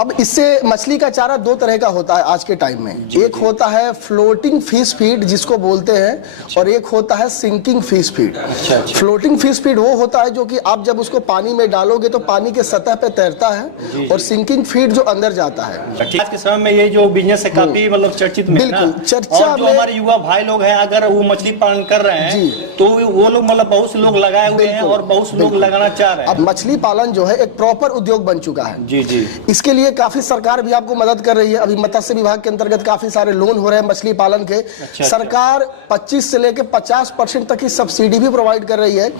अब इससे मछली का चारा दो तरह का होता है आज के टाइम में। एक होता है फ्लोटिंग फिश फीड जिसको बोलते हैं, और एक होता है sinking fish feed. Floating fish feed वो होता है जो कि आप जब उसको पानी में डालोगे तो पानी के सतह पे तैरता है, और सिंकिंग फीड जो अंदर जाता है। आज के समय में ये जो बिजनेस है काफी मतलब चर्चित में, बिल्कुल चर्चा और जो हमारे युवा भाई लोग हैं अगर वो मछली पालन कर रहे हैं तो वो लोग मतलब बहुत से लोग लगाए हुए हैं और बहुत से लोग लगाना चाह रहे हैं। अब मछली पालन जो है एक प्रॉपर उद्योग बन चुका है। जी जी। इसके लिए काफी सरकार भी आपको मदद कर रही है। अभी मत्स्य विभाग के अंतर्गत काफी सारे लोन हो रहे हैं मछली पालन के। सरकार 25 से लेकर 50% तक की सब्सिडी भी प्रोवाइड कर रही है,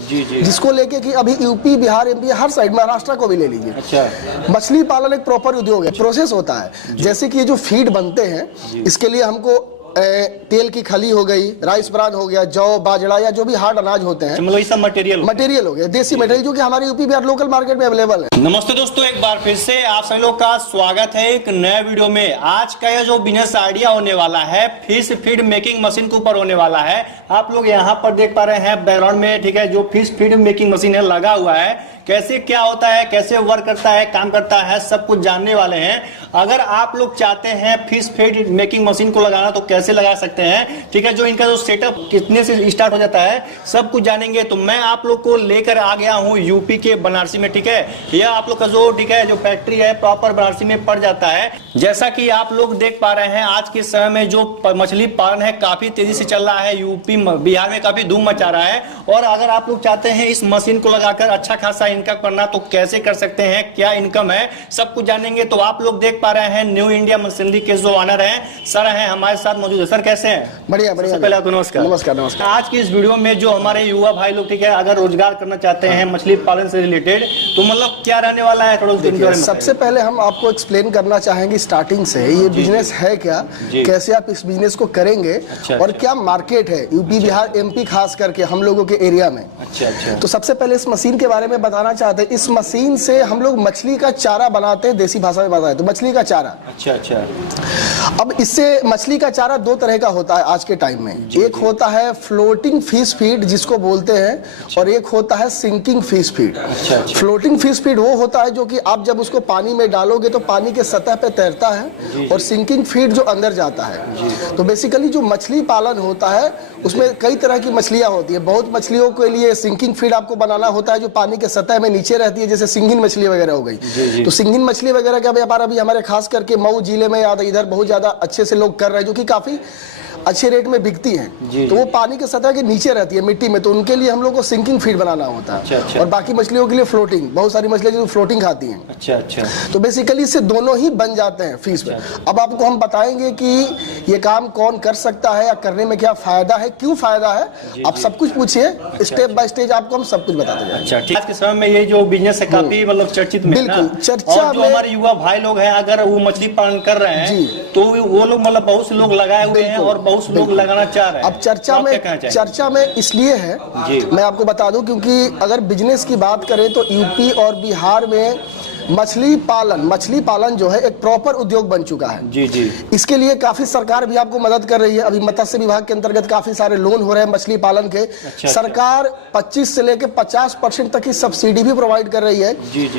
जिसको लेके कि अभी यूपी, बिहार, एमपी हर साइड, महाराष्ट्र को भी ले लीजिए। मछली पालन एक प्रॉपर उद्योग है, प्रोसेस होता है। जैसे कि ये जो फीड बनते हैं इसके लिए हमको तेल की खली हो गई, राइस ब्रान हो गया, जौ, बाजरा या जो भी हार्ड अनाज होते हैं, मतलब ये सब मटेरियल हो गया, देसी मटेरियल जो कि हमारे यूपी बिहार लोकल मार्केट में अवेलेबल है। नमस्ते दोस्तों, एक बार फिर से आप सभी लोग का स्वागत है एक नए वीडियो में। आज का यह जो बिजनेस आइडिया होने वाला है फिश फीड मेकिंग मशीन के ऊपर होने वाला है। आप लोग यहाँ पर देख पा रहे हैं बैकग्राउंड में, ठीक है, जो फिश फीड मेकिंग मशीन है लगा हुआ है। कैसे क्या होता है, कैसे वर्क करता है, काम करता है, सब कुछ जानने वाले हैं। अगर आप लोग चाहते हैं फिश फीड मेकिंग मशीन को लगाना तो कैसे लगा सकते हैं, ठीक है, जो इनका जो सेटअप कितने से स्टार्ट हो जाता है सब कुछ जानेंगे। तो मैं आप लोग को लेकर आ गया हूं यूपी के बनारसी में, ठीक है। यह आप लोग का जो, ठीक है, जो फैक्ट्री है प्रॉपर बनारसी में पड़ जाता है। जैसा कि आप लोग देख पा रहे हैं आज के समय में जो मछली पालन है काफी तेजी से चल रहा है, यूपी बिहार में काफी धूम मचा रहा है। और अगर आप लोग चाहते हैं इस मशीन को लगाकर अच्छा खासा इनकम करना तो कैसे कर सकते हैं, क्या इनकम है, सब कुछ जानेंगे। तो आप लोग देख पा रहे हैं न्यू इंडिया मशीनरी के जो ऑनर हैं सर हैं हमारे साथ मौजूद है। सर कैसे हैं? बढ़िया बढ़िया। पहले आपको नमस्कार। नमस्कार नमस्कार। आज की इस वीडियो में जो हमारे युवा भाई लोग, ठीक है, अगर रोजगार करना चाहते हैं मछली पालन से रिलेटेड तो मतलब क्या रहने वाला है? सबसे पहले हम आपको एक्सप्लेन करना चाहेंगे स्टार्टिंग से ये बिजनेस है क्या, कैसे आप इस बिजनेस को करेंगे, और क्या मार्केट है यूपी बिहार एमपी खास करके हम लोगों के एरिया में। तो सबसे पहले इस मशीन के बारे में बताना चाहते हैं। इस मशीन से हम लोग मछली का चारा बनाते हैं, देसी भाषा में बताएं तो मछली का चारा। अब इससे मछली का चारा दो तरह का होता है आज के टाइम में। एक होता है फ्लोटिंग फिश फीड जिसको बोलते हैं, और एक होता है sinking fish feed. Floating fish feed वो होता है जो कि आप जब उसको पानी में डालोगे तो पानी के सतह पे तैरता है, और सिंकिंग फीड जो अंदर जाता है। तो बेसिकली जो मछली पालन होता है उसमें कई तरह की मछलियां होती है। बहुत मछलियों के लिए सिंकिंग फीड आपको बनाना होता है जो पानी के सतह में नीचे रहती है, जैसे सिंगिन मछली वगैरह हो गई। तो सिंगिन मछली वगैरह का व्यापार अभी हमारे खास करके मऊ जिले में या इधर बहुत ज्यादा अच्छे से लोग कर रहे हैं, जो कि काफी अच्छे रेट में बिकती है। तो वो पानी के सतह के नीचे रहती है मिट्टी में, तो उनके लिए हम लोग को सिंकिंग फीड बनाना होता है। और बाकी मछलियों के लिए फ्लोटिंग, बहुत सारी मछलियां जो फ्लोटिंग खाती हैं। तो बेसिकली इससे दोनों ही बन जाते हैं फिश में। अब आपको हम बताएंगे कि ये काम कौन कर सकता है या करने में क्या फायदा है, क्यों फायदा है, आप सब कुछ पूछिए, स्टेप बाय स्टेज आपको हम सब कुछ बताते जाएंगे। आज के समय में ये जो बिजनेस है काफी मतलब चर्चित में, बिल्कुल चर्चा और जो हमारे युवा भाई लोग हैं अगर वो मछली पालन कर रहे हैं तो वो लोग मतलब बहुत से लोग लगाए हुए हैं और बहुत से लोग लगाना चाह रहे हैं। अब चर्चा में इसलिए है, मैं आपको बता दूं, क्योंकि अगर बिजनेस की बात करें तो यूपी और बिहार में मछली पालन जो है एक प्रॉपर उद्योग बन चुका है। इसके लिए काफी सरकार भी आपको मदद कर रही है। अभी मत्स्य विभाग के अंतर्गत काफी सारे लोन हो रहे हैं मछली पालन के। सरकार 25 से लेकर 50% तक की सब्सिडी भी प्रोवाइड कर रही है,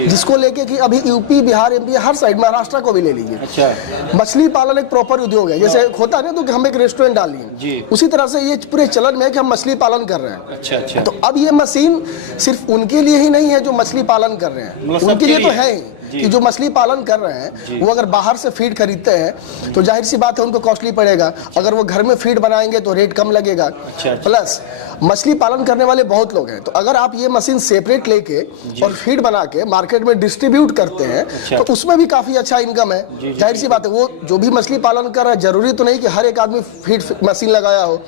जिसको लेके कि अभी यूपी बिहार एमपी हर साइड, महाराष्ट्र को भी ले लीजिए। मछली पालन एक प्रॉपर उद्योग है। जैसे होता है ना, तो हम एक रेस्टोरेंट डालिए, उसी तरह से ये पूरे चलन में है कि हम मछली पालन कर रहे हैं। तो अब ये मशीन सिर्फ उनके लिए ही नहीं है जो मछली पालन कर रहे हैं, उनके लिए तो है कि जो मछली पालन कर रहे हैं वो अगर बाहर से फीड खरीदते हैं तो जाहिर सी बात है उनको कॉस्टली पड़ेगा। अगर वो घर में फीड बनाएंगे तो रेट कम लगेगा। प्लस मछली पालन करने वाले बहुत लोग हैं, तो अगर आप ये मशीन सेपरेट लेके और फीड बना के मार्केट में डिस्ट्रीब्यूट करते हैं तो उसमें भी काफी अच्छा इनकम है। जाहिर सी बात है वो जो भी मछली पालन कर रहा है, जरूरी तो नहीं कि हर एक आदमी फीड मशीन लगाया हो,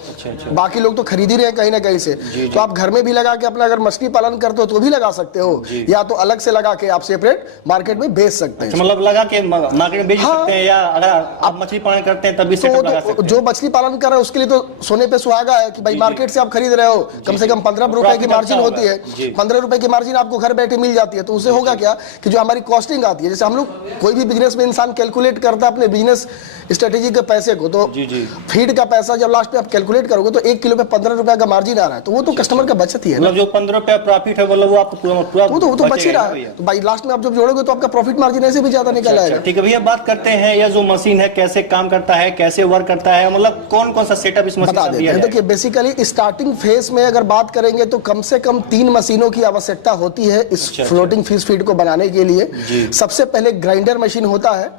बाकी लोग तो खरीद ही रहे हैं कहीं ना कहीं से। तो आप घर में भी लगा के अपना अगर मछली पालन करते हो तो भी लगा सकते हो, या तो अलग से लगा के आप सेपरेट मार्केट में बेच सकते हैं। मतलब लगा के मार्केट में बेच सकते हैं, या अगर आप मछली पालन करते हैं तभी तो जो मछली पालन कर रहा है उसके लिए तो सोने पे सुहागा है कि भाई मार्केट से आप खरीद रहे हो, कम से कम 15 रुपए की मार्जिन होती है, 15 रुपए की मार्जिन आपको घर बैठे मिल जाती है। तो उससे होगा क्या कि जो हमारी कॉस्टिंग आती है, जैसे हम लोग कोई भी बिजनेस में इंसान कैलकुलेट करता है अपने बिजनेस स्ट्रेटेजी के पैसे को, तो फीड का पैसा जब लास्ट में आप कैलकुलेट करोगे तो 1 किलो पे 15 रुपए का मार्जिन आ रहा है, तो वो तो कस्टमर का बचत ही है। जो 15 रुपए प्रॉफिट है वो आपको तो बच ही रहा है। तो भाई लास्ट में आप जब जोड़ोगे तो आपका आपका प्रॉफिट मार्जिन ऐसे भी ज्यादा निकल आएगा। ठीक है भैया, बात करते हैं यह जो मशीन है कैसे काम करता है, कैसे वर्क करता है, मतलब कौन कौन सा सेटअप इस मशीन बता देते हैं। देखिए बेसिकली स्टार्टिंग फेज में अगर बात करेंगे तो कम से कम 3 मशीनों की आवश्यकता होती है इस फ्लोटिंग फिश फीड को बनाने के लिए। सबसे पहले ग्राइंडर मशीन होता है,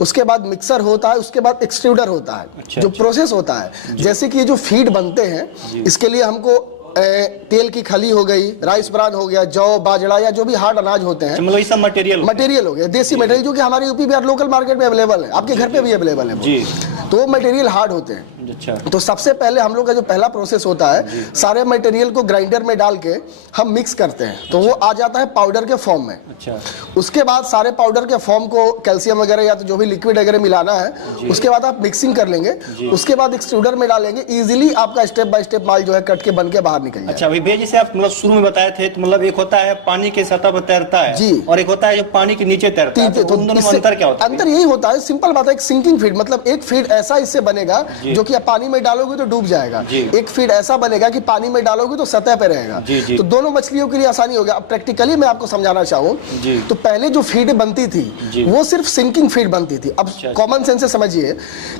उसके बाद मिक्सर होता है, उसके बाद एक्सट्रूडर होता है। जो प्रोसेस होता है जैसे कि ये जो फीड बनते हैं इसके लिए हमको तेल की खली हो गई, राइस ब्रान हो गया, जौ बाजरा या जो भी हार्ड अनाज होते हैं, मतलब ये सब मटेरियल हो गया, देसी मटेरियल जो कि हमारे यूपी बिहार लोकल मार्केट में अवेलेबल है, आपके घर पे भी अवेलेबल है जी। तो वो मटेरियल हार्ड होते हैं। अच्छा। तो सबसे पहले हम लोग का जो पहला प्रोसेस होता है सारे मटेरियल को ग्राइंडर में डाल के हम मिक्स करते हैं तो वो आ जाता है पाउडर के फॉर्म में। अच्छा। उसके बाद सारे पाउडर के फॉर्म को कैल्शियम वगैरह या तो जो भी लिक्विड वगैरह मिलाना है उसके बाद आप मिक्सिंग कर लेंगे, उसके बाद एक्सट्रूडर में डालेंगे, इजीली आपका स्टेप बाय स्टेप माल जो है कट के बन के बाहर निकल जाएगा। अच्छा भैया, जैसे आप मतलब शुरू में बताए थे तो मतलब एक होता है पानी के सतह पर तैरता है जी, और एक होता है जो पानी के नीचे तैरता है, तो उन दोनों में अंतर क्या होता है? अंतर यही होता है, सिंपल बात है, एक सिंकिंग फीड मतलब एक फीड ऐसा इससे बनेगा जो कि आप पानी में डालोगे तो डूब जाएगा, एक फीड ऐसा बनेगा कि पानी में डालोगे तो सतह पे रहेगा। तो दोनों मछलियों के लिए आसानी हो गया। अब प्रैक्टिकली मैं आपको समझाना चाहूँ तो पहले जो फीड बनती थी वो सिर्फ सिंकिंग फीड बनती थी। अब कॉमन सेंस से समझिए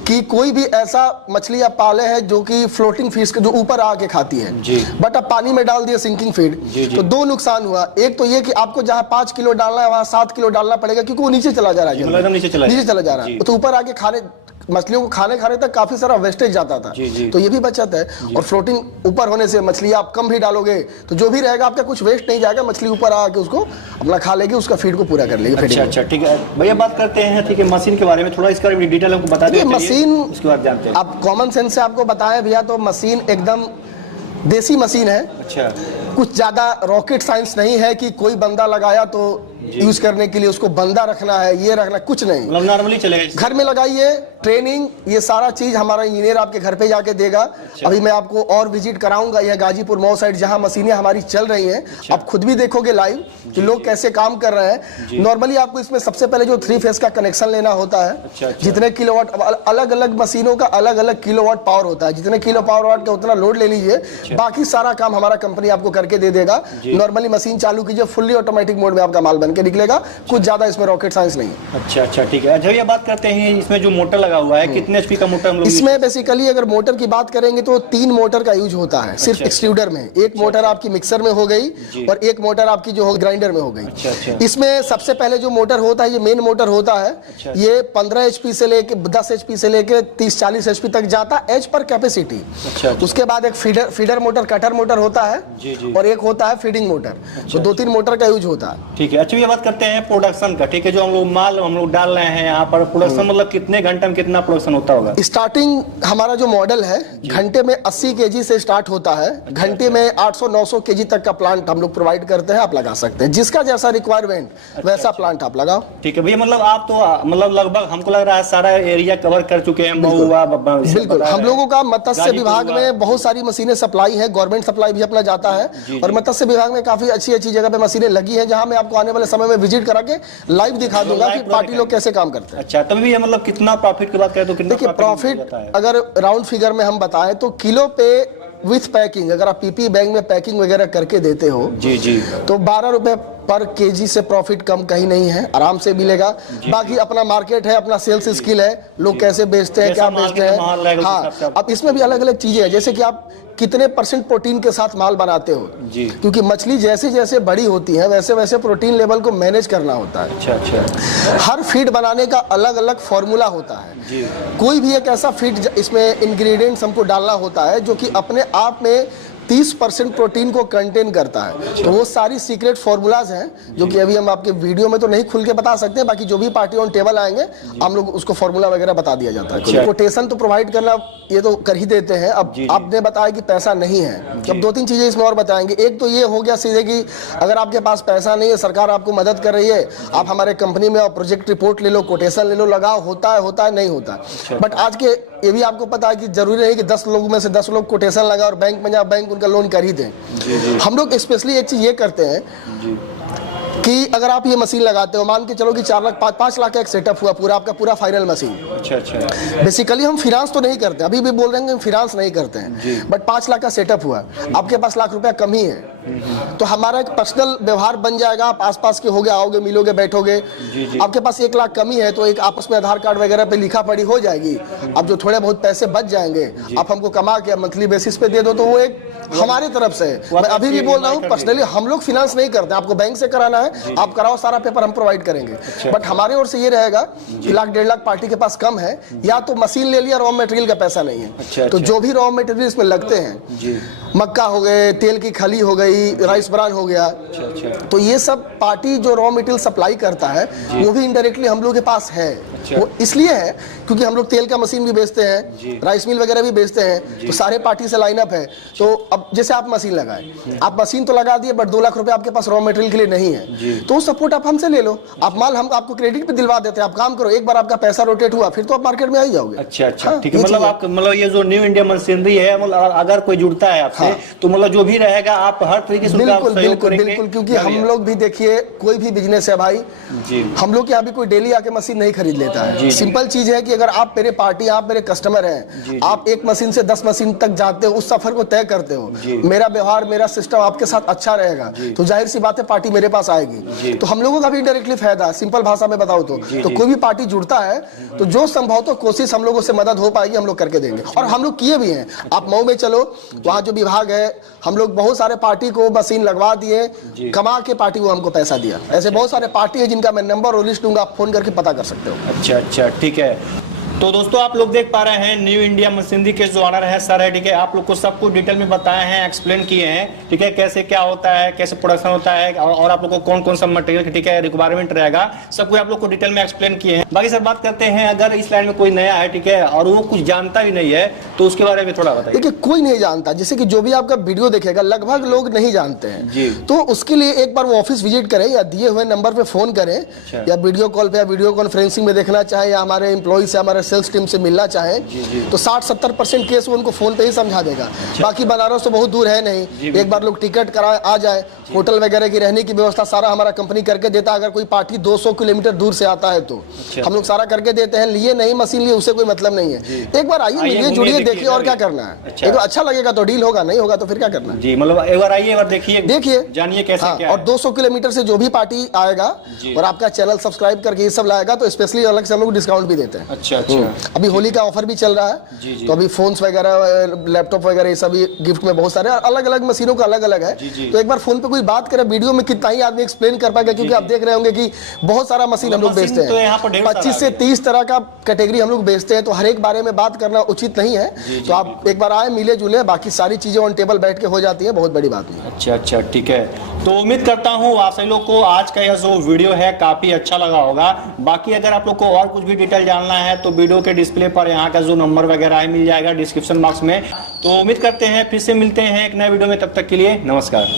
कि कोई भी ऐसा मछली आप पाले हैं जो कि फ्लोटिंग फिश जो ऊपर आके खाती है, बट अब पानी में डाल दिया सिंकिंग फीड, तो 2 नुकसान हुआ। एक तो ये कि आपको जहाँ 5 किलो डालना है वहाँ 7 किलो डालना पड़ेगा क्योंकि वो नीचे चला जा रहा है, नीचे चला जा रहा है, तो ऊपर आके खाने मछलियों को खाने तक काफी सारा वेस्टेज जाता था। तो ये भी बचत है। और फ्लोटिंग ऊपर होने से मछली आप कम भी डालोगे तो जो भी रहेगा आपका कुछ वेस्ट नहीं जाएगा, मछली ऊपर आके उसको अपना खा लेगी, उसका फीड को पूरा कर लेगी। अच्छा ठीक है भैया, बात करते हैं ठीक है मशीन के बारे में, थोड़ा इसका डिटेल हमको बता दीजिए। मशीन उसके बाद जानते हैं। आप कॉमन सेंस से आपको बताएं भैया तो मशीन एकदम देसी मशीन है। अच्छा। कुछ ज्यादा रॉकेट साइंस नहीं है कि कोई बंदा लगाया तो यूज करने के लिए उसको बंदा रखना है, ये रखना, कुछ नहीं, मतलब नॉर्मली चलेगा। घर में लगाइए, ट्रेनिंग ये सारा चीज हमारा इंजीनियर आपके घर पे जाके देगा। अच्छा। अभी मैं आपको और विजिट कराऊंगा यह गाजीपुर मऊ साइड जहां मशीनें हमारी चल रही हैं। अच्छा। आप खुद भी देखोगे लाइव कि लोग कैसे काम कर रहे हैं। नॉर्मली आपको इसमें सबसे पहले जो 3 फेज का कनेक्शन लेना होता है। अच्छा। जितने किलोवाट, अलग अलग मशीनों का अलग अलग किलोवाट पावर होता है, जितने किलो पावर वाट का उतना लोड ले लीजिए। अच्छा। बाकी सारा काम हमारा कंपनी आपको करके दे देगा। नॉर्मली मशीन चालू कीजिए, फुल्ली ऑटोमेटिक मोड में आपका माल बन के निकलेगा। कुछ ज्यादा इसमें रॉकेट साइंस नहीं है। अच्छा ठीक है। अच्छा ये बात करते हैं इसमें जो मोटर लगा हुआ है कितने एचपी का मोटर हम लोग इसमें बेसिकली अगर मोटर की बात करेंगे तो 3 मोटर का यूज होता है सिर्फ एक्सट्रूडर में। एक मोटर आपकी मिक्सर में हो गई और एक मोटर आपकी जो ग्राइंडर में हो गई। इसमें सबसे पहले जो मोटर होता है ये मेन मोटर होता है। ये 15 एचपी से लेके 10 एचपी से लेके 30-40 एचपी तक जाता है एच पर कैपेसिटी। उसके बाद एक फीडर मोटर, कटर मोटर होता है और एक होता है फीडिंग मोटर। तो 2-3 मोटर का यूज होता है। ठीक है। अच्छा ये बात करते हैं प्रोडक्शन का, ठीक है, जो हम लोग माल हम लोग डाल रहे हैं यहाँ पर, प्रोडक्शन मतलब कितने घंटे में कितना प्रोडक्शन होता होगा? स्टार्टिंग हमारा जो मॉडल है घंटे में 80 केजी से स्टार्ट होता है। घंटे में 800-900 केजी तक का प्लांट हम लोग प्रोवाइड करते हैं, आप लगा सकते हैं, जिसका जैसा रिक्वायरमेंट वैसा प्लांट आप लगाओ। ठीक है भैया, मतलब आप तो मतलब लगभग हमको लग रहा है सारा एरिया कवर कर चुके हैं। बिल्कुल, हम लोगों का मत्स्य विभाग में बहुत सारी मशीनें सप्लाई है, गवर्नमेंट सप्लाई भी अपना जाता है और मत्स्य विभाग में काफी अच्छी जगह पे मशीनें लगी है जहां मैं आपको आने वाले समय में विजिट करा के लाइव दिखा दूंगा कि पार्टी लोग कैसे काम करते हैं। अच्छा, तभी भी मतलब कितना प्रॉफिट की बात करें तो कितना? देखिए प्रॉफिट अगर राउंड फिगर में हम बताएं तो किलो पे विथ पैकिंग, अगर आप पीपी बैग में पैकिंग वगैरह करके देते हो जी तो 12 रुपए पर केजी से प्रॉफिट कम कहीं नहीं है, आराम से मिलेगा। बाकी अपना मार्केट है, अपना सेल्स स्किल है, लोग कैसे बेचते हैं, क्या बेचते हैं। हाँ, अब इसमें भी अलग अलग चीजें हैं, जैसे कि आप कितने % प्रोटीन के साथ माल बनाते हो जी। क्योंकि मछली जैसे जैसे बड़ी होती है वैसे वैसे प्रोटीन लेवल को मैनेज करना होता है। अच्छा। हर फीड बनाने का अलग अलग फॉर्मूला होता है जी। कोई भी एक ऐसा फीड इसमें इंग्रेडिएंट्स हमको डालना होता है जो कि अपने आप में 30% प्रोटीन को कंटेन करता है। तो वो सारी सीक्रेट फॉर्मूलाज हैं जो कि अभी हम आपके वीडियो में तो नहीं खुल के बता सकते, बाकी जो भी पार्टी ऑन टेबल आएंगे हम लोग उसको फॉर्मूला वगैरह बता दिया जाता है। कोटेशन तो प्रोवाइड करना ये तो कर ही देते हैं। अब आपने बताया कि पैसा नहीं है, अब 2-3 चीजें इसमें और बताएंगे। एक तो ये हो गया सीधे कि अगर आपके पास पैसा नहीं है, सरकार आपको मदद कर रही है, आप हमारे कंपनी में प्रोजेक्ट रिपोर्ट ले लो, कोटेशन ले लो, लगाओ, होता है नहीं होता। बट आज के ये भी आपको पता है कि जरूरी नहीं कि 10 लोगों में से 10 लोग कोटेशन लगा और बैंक में जाओ, बैंक उनका लोन कर ही दें। हम लोग स्पेशली एक चीज ये करते हैं, कि अगर आप ये मशीन लगाते हो, मान के चलो कि 4 लाख 5 लाख का एक सेटअप हुआ पूरा, आपका पूरा फाइनल मशीन। अच्छा। बेसिकली हम फिनांस तो नहीं करते, अभी भी बोल रहे हैं कि हम फिनांस नहीं करते हैं, बट 5 लाख का सेटअप हुआ, आपके पास लाख रुपया कम ही है, तो हमारा एक पर्सनल व्यवहार बन जाएगा। आप आसपास के होगे, आओगे, मिलोगे, बैठोगे, आपके पास 1 लाख कमी है तो एक आपस में आधार कार्ड वगैरह पे लिखा पड़ी हो जाएगी। अब जो थोड़े बहुत पैसे बच जाएंगे आप हमको कमा के मंथली बेसिस पे दे दो, तो वो एक हमारी तरफ से है। मैं अभी भी बोल रहा हूँ, पर्सनली हम लोग फिनांस नहीं करते, आपको बैंक से कराना है आप कराओ, सारा पेपर हम प्रोवाइड करेंगे। बट हमारी ओर से ये रहेगा कि लाख 1.5 लाख पार्टी के पास कम है, या तो मशीन ले लिया, रॉ मटेरियल का पैसा नहीं है, तो जो भी रॉ मटेरियल इसमें लगते हैं, मक्का हो गए, तेल की खली हो गई, राइस ब्रान हो गया, तो ये सब पार्टी जो रॉ मटेरियल सप्लाई करता है वो भी इनडायरेक्टली हम लोग के पास है। वो इसलिए है क्योंकि हम लोग तेल का मशीन भी बेचते हैं, राइस मिल वगैरह भी बेचते हैं, तो सारे पार्टी से लाइनअप है। तो अब जैसे आप मशीन लगाए, आप मशीन तो लगा दिए, बट 2 लाख रुपए आपके पास रॉ मटेरियल के लिए नहीं है, तो सपोर्ट आप हमसे ले लो, आप माल हम आपको क्रेडिट पे दिलवा देते हैं। आप काम करो, एक बार आपका पैसा रोटेट हुआ फिर तो आप मार्केट में आ ही जाओगे। अच्छा, ठीक है। मतलब आप ये जो न्यू इंडिया मशीनरी है, मतलब अगर कोई जुड़ता है आपसे, तो मतलब जो भी रहेगा आप हर तरीके से बिल्कुल, क्योंकि हम लोग भी देखिए, कोई भी बिजनेस है भाई, हम लोग यहाँ भी कोई डेली आके मशीन नहीं खरीद लेता है। सिंपल चीज है कि अगर आप मेरे पार्टी, आप मेरे कस्टमर हैं, आप एक मशीन से 10 मशीन तक जाते हो, उस सफर को तय करते हो, मेरा व्यवहार, मेरा सिस्टम आपके साथ अच्छा रहेगा, तो जाहिर सी बात है पार्टी मेरे पास आएगी। तो हम लोगों का भी डायरेक्टली फायदा है। सिंपल भाषा में बताओ तो कोई भी पार्टी जुड़ता है तो जो संभव तो कोशिश हम लोगों से मदद हो पाएगी हम लोग करके देंगे, और हम लोग किए भी हैं। आप मऊ में चलो, वहाँ जो विभाग है, हम लोग बहुत सारे पार्टी को मशीन लगवा दिए, कमा के पार्टी को हमको पैसा दिया। ऐसे बहुत सारे पार्टी है जिनका मैं नंबर और लिस्ट दूंगा, आप फोन करके पता कर सकते हो। अच्छा, ठीक है। तो दोस्तों आप लोग देख पा रहे हैं न्यू इंडिया मशीनरी के जो ऑनर है सर है, ठीक है, आप लोग को सब कुछ डिटेल में बताए हैं, एक्सप्लेन किए हैं, ठीक है, कैसे क्या होता है, कैसे प्रोडक्शन होता है, और आप लोग को कौन कौन सा मटेरियल, ठीक है, रिक्वायरमेंट रहेगा, सब कुछ आप लोग को डिटेल में एक्सप्लेन किए हैं। बाकी सर बात करते हैं, अगर इस लाइन में कोई नया है, ठीक है, और वो कुछ जानता भी नहीं है, तो उसके बारे में थोड़ा बताइए। देखिए, कोई नहीं जानता, जैसे कि जो भी आपका वीडियो देखेगा लगभग लोग नहीं जानते हैं, तो उसके लिए एक बार वो ऑफिस विजिट करें, या दिए हुए नंबर पे फोन करें, या वीडियो कॉल पे या वीडियो कॉन्फ्रेंसिंग में देखना चाहे, या हमारे एम्प्लॉय से, हमारे सेल्स टीम से मिलना चाहे, तो 60-70% केस वो उनको फोन पे ही समझा देगा। बाकी बनारस तो बहुत दूर है नहीं, एक बार लोग टिकट कराए आ जाए, होटल वगैरह की रहने की व्यवस्था सारा हमारा कंपनी करके देता है। अगर कोई पार्टी 200 किलोमीटर दूर से आता है तो हम लोग सारा करके देते हैं। लिए नहीं मशीन लिए उससे कोई मतलब नहीं है, एक बार आइए, मिलिए, जुड़िए, देखिए, और क्या करना है। एक बार अच्छा लगेगा तो डील होगा, नहीं होगा तो फिर क्या करना है। जी, मतलब एक बार आइए, एक बार देखिए, जानिए कैसे क्या है। और 200 किलोमीटर से जो भी पार्टी आएगा और आपका चैनल सब्सक्राइब करके ये सब लाएगा, तो स्पेशली अलग से हम लोग डिस्काउंट भी देते हैं। अच्छा, अभी होली का ऑफर भी चल रहा है, तो अभी फोन्स वगैरह, लैपटॉप वगैरह, ये सभी गिफ्ट में बहुत सारे अलग अलग मशीनों का अलग अलग है। तो एक बार फोन पे कोई बात करे, वीडियो में कितना ही आदमी एक्सप्लेन कर पाएगा, क्योंकि आप देख रहे होंगे कि बहुत सारा मशीन हम लोग बेचते हैं, 25 से 30 तरह का कैटेगरी हम लोग बेचते हैं, तो हर एक बारे में बात करना उचित नहीं है। तो आप एक बार आए, मिले जुले, बाकी सारी चीजें ऑन टेबल बैठ के हो जाती है, बहुत बड़ी बात नहीं। अच्छा, ठीक है। तो उम्मीद करता हूँ आप सभी लोग को आज का यह जो वीडियो है काफी अच्छा लगा होगा। बाकी अगर आप लोग को और कुछ भी डिटेल जानना है तो वीडियो के डिस्प्ले पर यहाँ का जो नंबर वगैरह है मिल जाएगा डिस्क्रिप्शन बॉक्स में। तो उम्मीद करते हैं फिर से मिलते हैं एक नए वीडियो में, तब तक के लिए नमस्कार।